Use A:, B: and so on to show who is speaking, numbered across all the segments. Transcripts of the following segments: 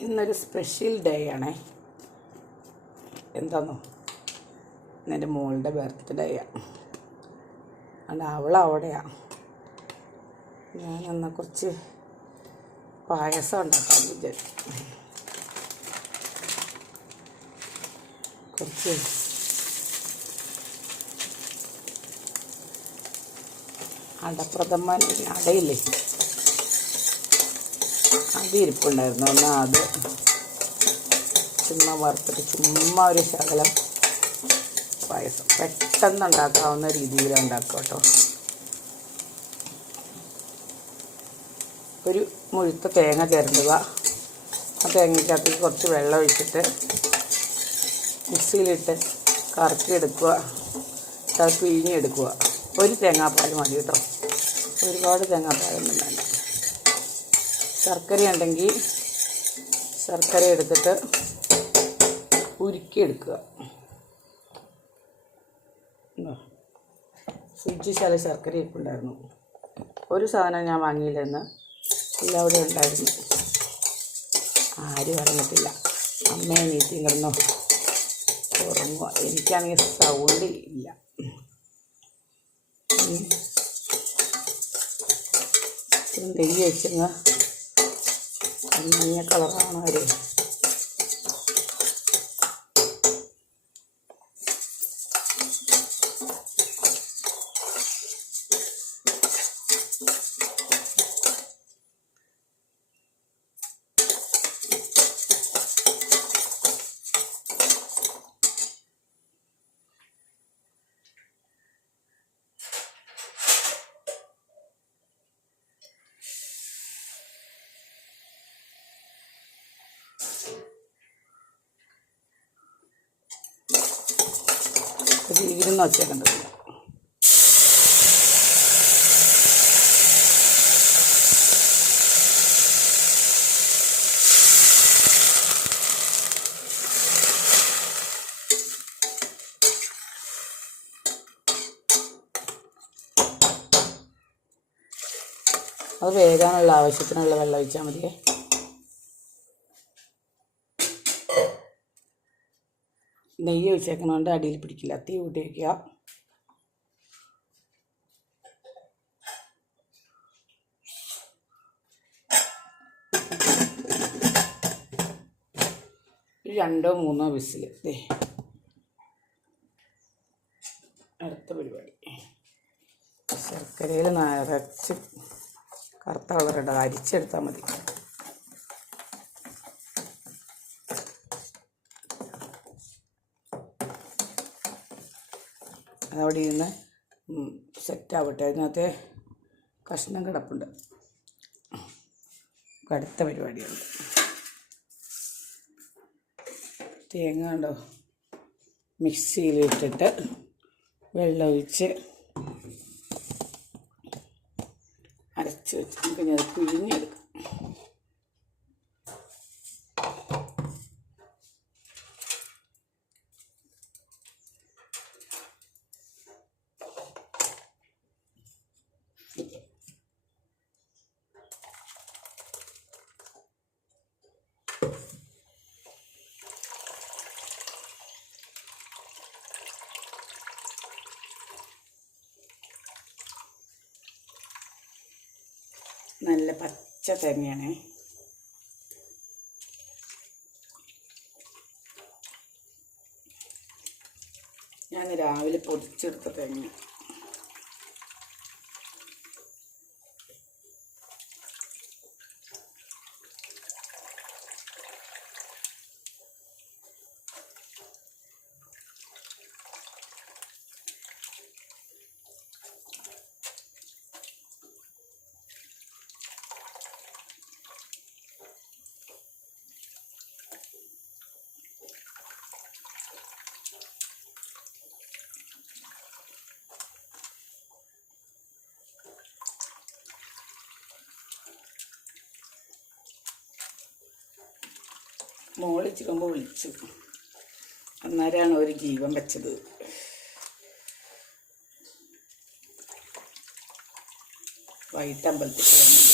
A: ഇന്നൊരു special day ആണേ. എന്താന്നോ? എന്റെ മോളുടെ ബർത്ത്ഡേയാണ് അല്ല അവൾ ഞാൻ ഞാനെന്നാ കുറച്ച് പായസം ഉണ്ടാക്കാൻ വിചാരിച്ചു. കുറച്ച് അടപ്രഥമൻ അടയില്ലേ? അത് ഇരിപ്പുണ്ടായിരുന്നു. എന്നാൽ അത് ചുമ്മാ വറുത്തിട്ട് ചുമ്മാ ഒരു ശകലം പായസം. പെട്ടെന്ന് ഉണ്ടാക്കാവുന്ന രീതിയിൽ ഉണ്ടാക്കുക കേട്ടോ. ഒരു മുഴുത്ത തേങ്ങ ചേർക്കുക ആ തേങ്ങയ്ക്കകത്തേക്ക് കുറച്ച് വെള്ളം ഒഴിച്ചിട്ട് മിക്സിയിലിട്ട് കറക്കി എടുക്കുക അത് പിഴിഞ്ഞ് എടുക്കുക ഒരു തേങ്ങാപ്പാൽ മതി കേട്ടോ. ഒരുപാട് തേങ്ങാപ്പാലൊന്നും വേണ്ട. ശർക്കര ഉണ്ടെങ്കിൽ ശർക്കര എടുത്തിട്ട് ഉരുക്കിയെടുക്കുക. ഫ്രിഡ്ജ് ചില ശർക്കര ഇരിപ്പുണ്ടായിരുന്നു. ഒരു സാധനം ഞാൻ വാങ്ങിയില്ലെന്ന് എല്ലാം അവിടെ ഉണ്ടായിരുന്നു. ആരും അറിഞ്ഞിട്ടില്ല. അമ്മയെ നീറ്റി കിടന്നു. ഉറങ്ങുക എനിക്കാണെങ്കിൽ സൗണ്ട് ഇല്ല. നെയ്യ് വെച്ചങ്ങ് മഞ്ഞ കളറാണ് അവർ ഇരുന്ന് വച്ചേക്കേണ്ടത് അത് വേകാനുള്ള ആവശ്യത്തിനുള്ള വെള്ളം ഒഴിച്ചാൽ മതിയേ. നെയ്യ് ഒഴിച്ചേക്കണോണ്ട് അടിയിൽ പിടിക്കില്ല. തീ കൂട്ടി വയ്ക്കുക രണ്ടോ മൂന്നോ വിസിൽ ദേ. അടുത്ത പരിപാടി. ശർക്കരയിൽ നിറച്ച് കറുത്ത കളറിട അരിച്ചെടുത്താൽ മതി. അതവിടെ ഇരുന്ന് സെറ്റാവട്ടെ അതിനകത്ത് കഷ്ണം കിടപ്പുണ്ട്. അടുത്ത പരിപാടിയുണ്ട്. തേങ്ങ ഉണ്ടോ മിക്സിയിലിട്ടിട്ട് വെള്ളമൊഴിച്ച് അരച്ച് വെച്ച്. നമുക്ക് ഞാൻ പിഴിഞ്ഞെടുക്കാം നല്ല പച്ച തേങ്ങയാണ്. ഞാൻ രാവിലെ പൊടിച്ചെടുത്ത തേങ്ങ. മോളിച്ചിരുമ്പോൾ വിളിച്ചു. അന്നേരമാണ് ഒരു ജീവൻ വെച്ചത്. വൈകിട്ട് അമ്പലത്തിൽ പോകുന്നത്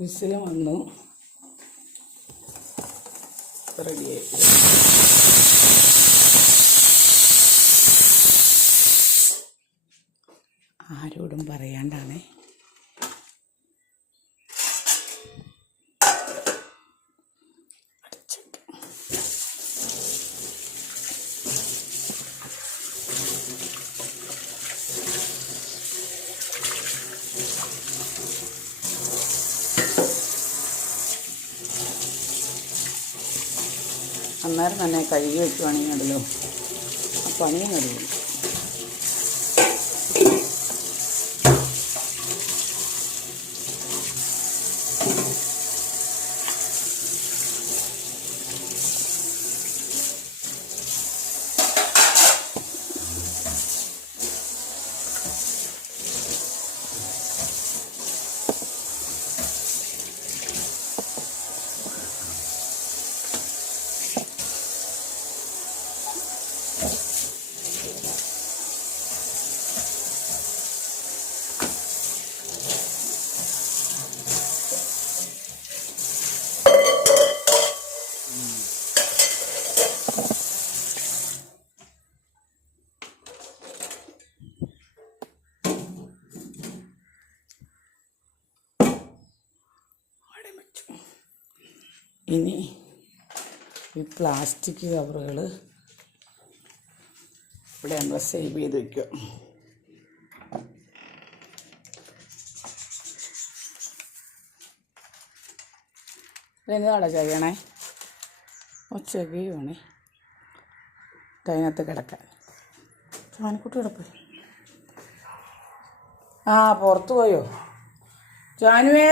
A: വിസിൽ വന്നു. റെഡിയായി ആരോടും പറയാണ്ടാണ്. അന്നേരം തന്നെ കഴുകി വെക്കുവാണെങ്കിൽ ഉണ്ടല്ലോ. പണിയും കഴിയും. ഇനി ഈ പ്ലാസ്റ്റിക് കവറുകൾ ഇവിടെ നമ്മൾ സേവ് ചെയ്ത് വയ്ക്കുക ഇതെന്താണോ ചെയ്യണേ ഉച്ചയ്ക്ക് വേണേ അതിനകത്ത് കിടക്കാൻ. ചാനക്കുട്ടി കിടപ്പ് ആ പുറത്ത് പോയോ? ജാനുവേ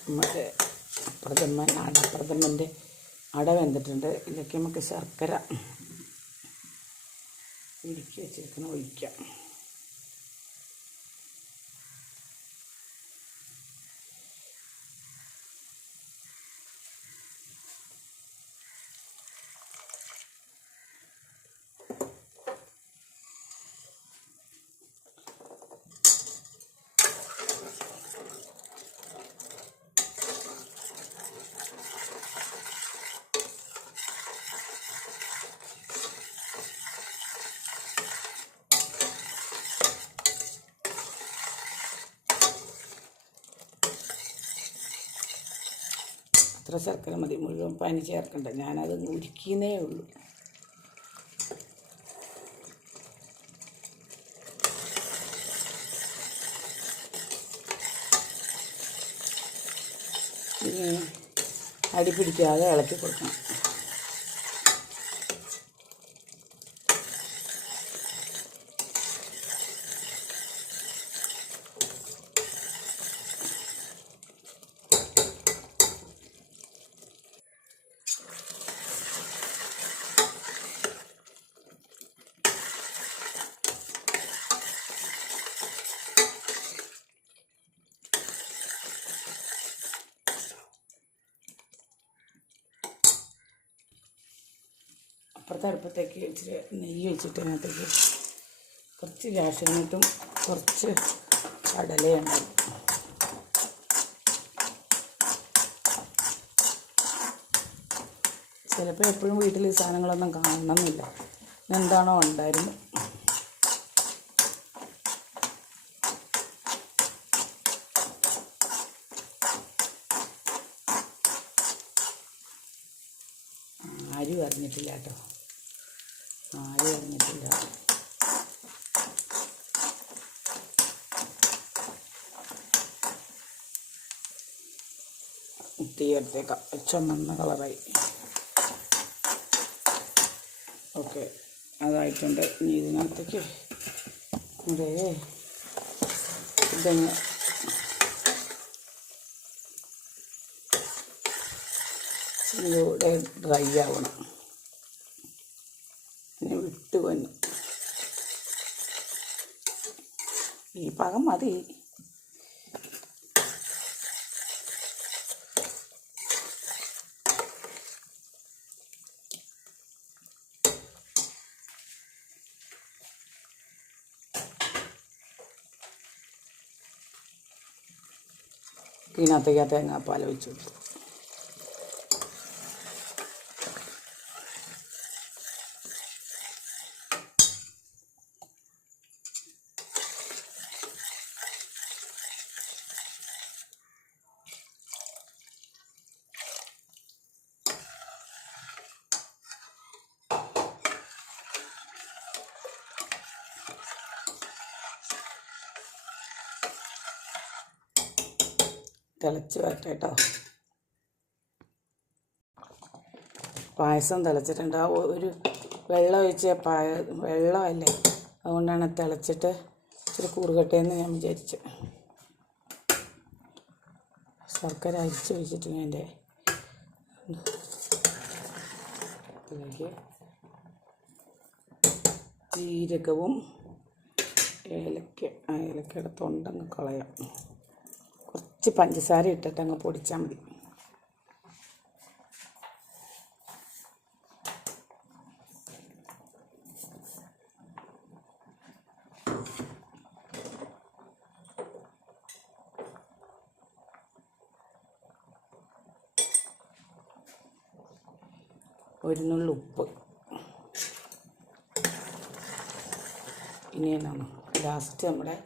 A: നമ്മുടെ പ്രഥമൻ അട പ്രഥമന്റെ അട വെന്തിട്ടുണ്ട്. ഇതിലേക്ക് നമുക്ക് ശർക്കര ഇടുക്കി വെച്ചിരിക്കണം ഒഴിക്കാം. അത്ര ശർക്കര മതി? മുഴുവൻ പനി ചേർക്കണ്ട. ഞാനത് ഉരുക്കിന്നേ ഉള്ളൂ. അടി പിടിക്കാതെ ഇളക്കി കൊടുക്കണം. അപ്പുറത്തെ അടുപ്പത്തേക്ക് ഇച്ചിരി നെയ്യ് വെച്ചിട്ട് അതിനകത്തേക്ക് കുറച്ച് കാഷ്യൂനട്ടും കുറച്ച് കടലയുണ്ട് ചിലപ്പോൾ എപ്പോഴും വീട്ടിൽ ഈ സാധനങ്ങളൊന്നും കാണണമെന്നില്ല. എന്താണോ ഉണ്ടായിരുന്നു. ആരും അറിഞ്ഞിട്ടില്ല കേട്ടോ. പറഞ്ഞിട്ടില്ല തീയടുത്തേക്കാം ചുമന്ന കളറായി. ഓക്കെ. അതായിട്ടുണ്ട്. ഇനി ഇതിനകത്തേക്ക് ഒരേ ഇതങ്ങ് ഇതിലൂടെ ഡ്രൈ ആവണം. പാകം മതി. ഇതിനകത്തേക്ക് തേങ്ങാപ്പാൽ വെച്ചു കൊടുത്തു. തിളച്ച് വരട്ടെ കേട്ടോ പായസം തിളച്ചിട്ടുണ്ട്. ആ ഒരു വെള്ളം ഒഴിച്ച പായ വെള്ളമല്ലേ അതുകൊണ്ടാണ് തിളച്ചിട്ട് ഇച്ചിരി കുറുകട്ടെ എന്ന് ഞാൻ വിചാരിച്ചു ശർക്കര അരിച്ച് വെച്ചിട്ടുണ്ട് എന്റെ ജീരകവും ഏലക്ക ഏലക്കയുടെ തൊണ്ടങ്ങ് കളയാം. കുറച്ച് പഞ്ചസാര ഇട്ടിട്ട് അങ്ങ് പൊടിച്ചാൽ മതി. ഒരു നുള്ളി ഉപ്പ്. ഇനി ലാസ്റ്റ് നമ്മുടെ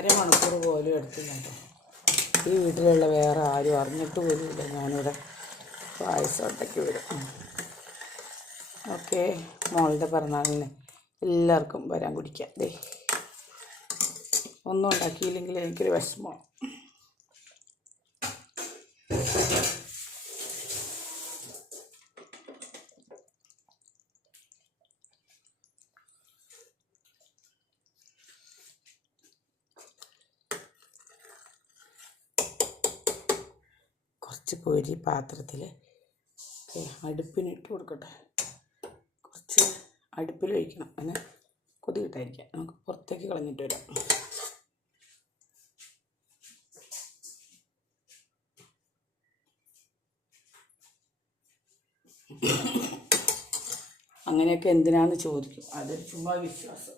A: അരമണിക്കൂർ പോലും കേട്ടോ ഈ വീട്ടിലുള്ള വേറെ ആരും അറിഞ്ഞിട്ട് പോലുമില്ല. ഞാനിവിടെ പായസം ഉണ്ടാക്കി വരും. ഓക്കെ മോളുടെ പിറന്നാളിന് എല്ലാവർക്കും വരാൻ കുടിക്കാം. ദേ ഒന്നും ഉണ്ടാക്കിയില്ലെങ്കിൽ എനിക്കൊരു വിഷമമാണ് കുറച്ച് ഓക്കെ പാത്രത്തിൽ അടുപ്പിനിട്ട് കൊടുക്കട്ടെ. കുറച്ച് അടുപ്പിൽ ഒഴിക്കണം. അങ്ങനെ കൊതി നമുക്ക് പുറത്തേക്ക് കളഞ്ഞിട്ട് വരാം. അങ്ങനെയൊക്കെ എന്തിനാന്ന് ചോദിക്കും. അത് ചുമ്മാ വിശ്വാസം.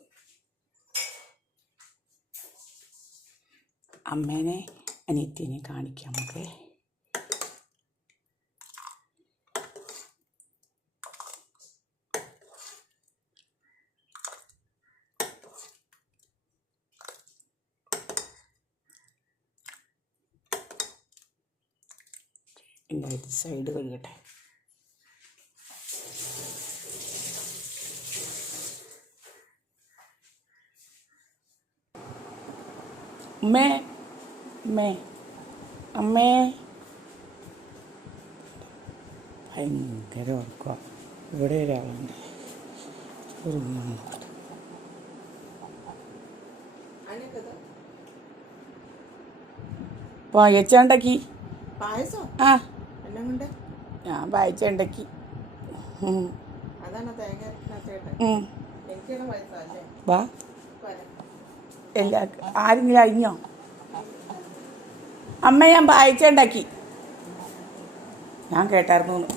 A: അമ്മേനെ അനിയത്തിനെ കാണിക്കാം നമുക്ക് എന്റെ സൈഡ് കഴുകട്ടെ. അമ്മേ അമ്മേ അമ്മേ. ഭയങ്കര ഉറക്കുക ഇവിടെ ഒരാളുണ്ട്. ഉറങ്ങുന്നു. പായച്ചുണ്ടാക്കി
B: പായസം?
A: ആ.
B: എല്ലാം കൊണ്ട്
A: ഞാൻ പായച്ചുണ്ടാക്കി ഉം,
B: അതാണ് തേങ്ങ അരക്കിനകത്തേട്ട്
A: ഉം.
B: എനിക്കുള്ള അല്ലേ?
A: വാ. എല്ലാ ആരെങ്കിലും അറിഞ്ഞോ അമ്മ ഞാൻ വായിച്ചുണ്ടാക്കി ഞാൻ കേട്ടായിരുന്നു.